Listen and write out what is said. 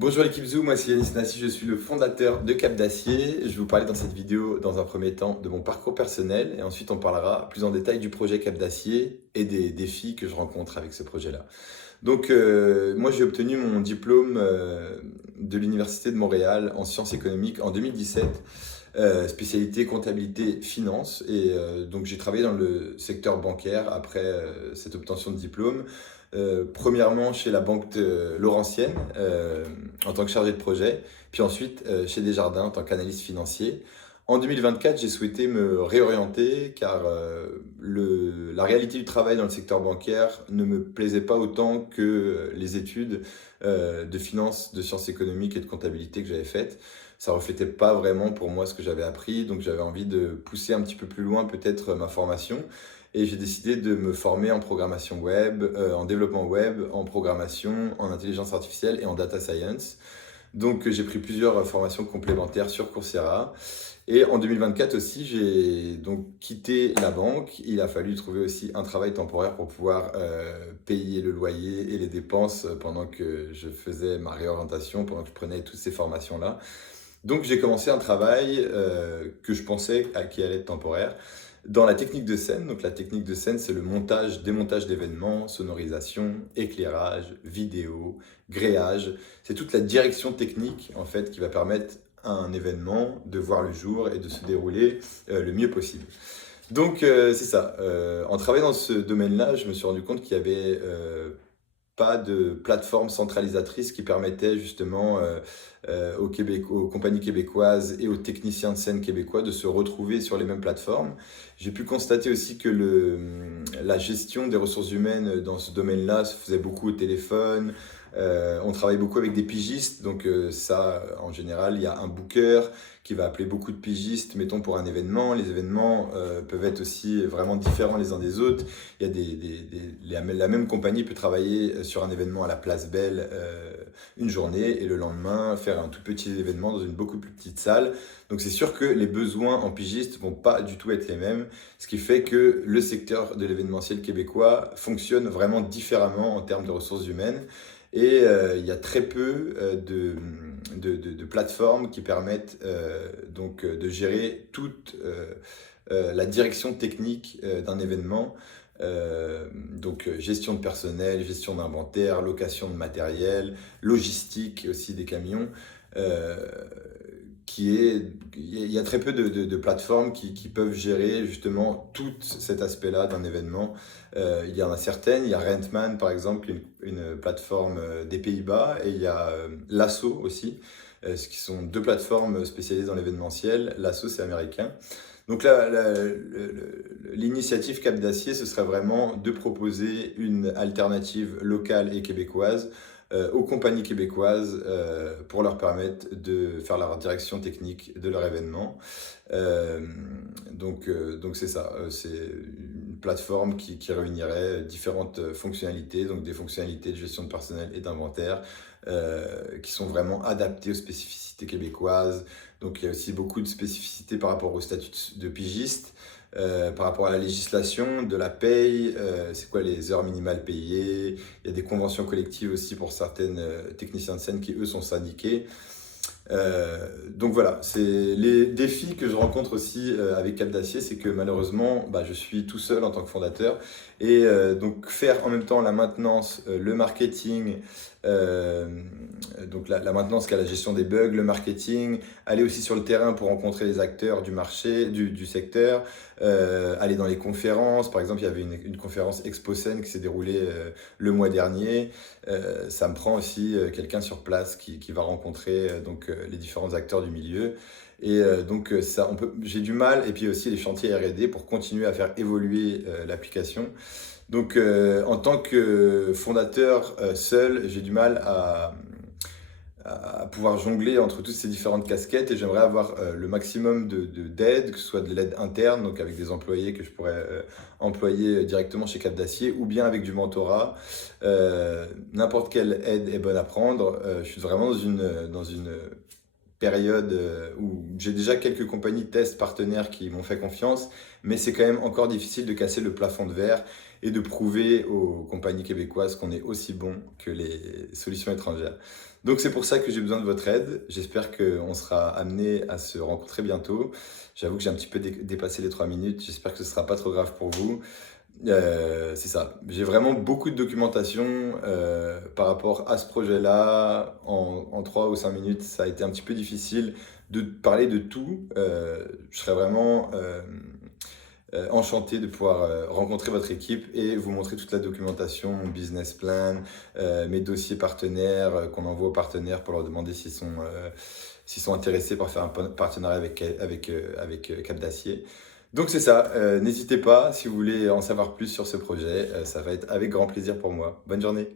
Bonjour l'équipe Zoom, moi c'est Yanis Nassi, je suis le fondateur de Cap d'Acier. Je vais vous parler dans cette vidéo, dans un premier temps, de mon parcours personnel et ensuite on parlera plus en détail du projet Cap d'Acier et des défis que je rencontre avec ce projet-là. Moi j'ai obtenu mon diplôme de l'Université de Montréal en sciences économiques en 2017, spécialité comptabilité finance donc j'ai travaillé dans le secteur bancaire après cette obtention de diplôme. Premièrement chez la banque de Laurentienne en tant que chargé de projet, puis ensuite chez Desjardins en tant qu'analyste financier. En 2024, j'ai souhaité me réorienter car la réalité du travail dans le secteur bancaire ne me plaisait pas autant que les études de finance, de sciences économiques et de comptabilité que j'avais faites. Ça reflétait pas vraiment pour moi ce que j'avais appris, donc j'avais envie de pousser un petit peu plus loin peut-être ma formation. Et j'ai décidé de me former en programmation web, en développement web, en programmation, en intelligence artificielle et en data science. Donc j'ai pris plusieurs formations complémentaires sur Coursera. Et en 2024 aussi, j'ai donc quitté la banque. Il a fallu trouver aussi un travail temporaire pour pouvoir payer le loyer et les dépenses pendant que je faisais ma réorientation, pendant que je prenais toutes ces formations-là. Donc j'ai commencé un travail que je pensais qui allait être temporaire dans la technique de scène. Donc la technique de scène, c'est le montage, démontage d'événements, sonorisation, éclairage, vidéo, grillage. C'est toute la direction technique en fait qui va permettre à un événement de voir le jour et de se dérouler le mieux possible. C'est ça. En travaillant dans ce domaine-là, je me suis rendu compte qu'il y avait pas de plateforme centralisatrice qui permettait justement aux compagnies québécoises et aux techniciens de scène québécois de se retrouver sur les mêmes plateformes. J'ai pu constater aussi que la gestion des ressources humaines dans ce domaine-là se faisait beaucoup au téléphone. On travaille beaucoup avec des pigistes, en général, il y a un booker qui va appeler beaucoup de pigistes, mettons pour un événement. Les événements peuvent être aussi vraiment différents les uns des autres. Il y a la même compagnie peut travailler sur un événement à la Place Belle une journée et le lendemain faire un tout petit événement dans une beaucoup plus petite salle. Donc c'est sûr que les besoins en pigistes vont pas du tout être les mêmes, ce qui fait que le secteur de l'événementiel québécois fonctionne vraiment différemment en termes de ressources humaines. Il y a très peu de plateformes qui permettent de gérer toute la direction technique d'un événement. Gestion de personnel, gestion d'inventaire, location de matériel, logistique aussi des camions. Euh, il y a très peu de plateformes qui peuvent gérer justement tout cet aspect-là d'un événement. Il y en a certaines, il y a Rentman par exemple, qui est une plateforme des Pays-Bas, et il y a Lasso aussi, ce qui sont deux plateformes spécialisées dans l'événementiel. Lasso, c'est américain. Donc là, l'initiative Cap d'Acier, ce serait vraiment de proposer une alternative locale et québécoise aux compagnies québécoises pour leur permettre de faire leur direction technique de leur événement. C'est ça, c'est une plateforme qui réunirait différentes fonctionnalités, donc des fonctionnalités de gestion de personnel et d'inventaire qui sont vraiment adaptées aux spécificités québécoises. Donc il y a aussi beaucoup de spécificités par rapport au statut de pigiste. Par rapport à la législation, de la paye, c'est quoi les heures minimales payées. Il y a des conventions collectives aussi pour certaines techniciens de scène qui, eux, sont syndiqués. C'est les défis que je rencontre aussi avec Cap d'Acier, c'est que malheureusement, je suis tout seul en tant que fondateur donc faire en même temps la maintenance, le marketing, la maintenance qui a la gestion des bugs, le marketing, aller aussi sur le terrain pour rencontrer les acteurs du marché, du secteur, aller dans les conférences. Par exemple, il y avait une conférence ExpoScène qui s'est déroulée le mois dernier. Ça me prend aussi quelqu'un sur place qui va rencontrer les différents acteurs du milieu. J'ai du mal, et puis aussi les chantiers R&D pour continuer à faire évoluer l'application. En tant que fondateur seul, j'ai du mal à pouvoir jongler entre toutes ces différentes casquettes, et j'aimerais avoir le maximum d'aide, que ce soit de l'aide interne, donc avec des employés que je pourrais employer directement chez Cap d'Acier, ou bien avec du mentorat. N'importe quelle aide est bonne à prendre. Je suis vraiment dans une période où j'ai déjà quelques compagnies test partenaires qui m'ont fait confiance, mais c'est quand même encore difficile de casser le plafond de verre et de prouver aux compagnies québécoises qu'on est aussi bon que les solutions étrangères. Donc c'est pour ça que j'ai besoin de votre aide. J'espère qu'on sera amené à se rencontrer bientôt. J'avoue que j'ai un petit peu dépassé les 3 minutes. J'espère que ce ne sera pas trop grave pour vous. C'est ça. J'ai vraiment beaucoup de documentation par rapport à ce projet-là. En 3 ou 5 minutes, ça a été un petit peu difficile de parler de tout. Je serais vraiment enchanté de pouvoir rencontrer votre équipe et vous montrer toute la documentation, mon business plan, mes dossiers partenaires qu'on envoie aux partenaires pour leur demander s'ils sont intéressés par faire un partenariat avec Cap d'Acier. Donc c'est ça, n'hésitez pas si vous voulez en savoir plus sur ce projet, ça va être avec grand plaisir pour moi. Bonne journée.